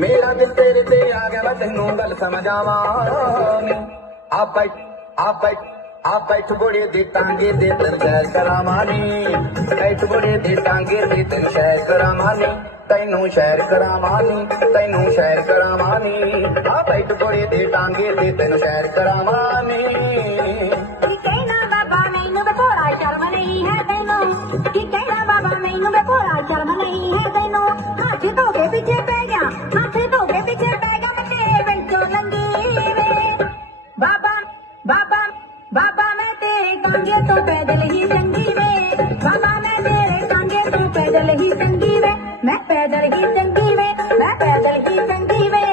मेरा दिल तेरे ते आ गया मैं तेनू गल समझावा नी आप बैठ बुढ़े दे टांगे दे तेन सैर करावा नी बैठ बुढ़े दे टांगे दे तेन सैर करावा नी तैनू सैर करावा नी तैनू सैर करावा नी आ बैठ बुढ़े दे टांगे दे तेन सैर करावा नी की कहना बाबा मैनू वे भोला शर्म नहीं है तैनू की कहना बाबा मैनू वे भोला शर्म नहीं है तैनू हाथ धो के पीछे पै गया हाथ धो के पीछे पै गया मैं तेरे बिचों लंगी वे बाबा बाबा बाबा मैं तेरे कांगे तो पैदल ही चंगी वे बाबा मैं तेरे कांगे तो पैदल ही चंगी वे मैं पैदल ही चंगी वे मैं पैदल ही चंगी वे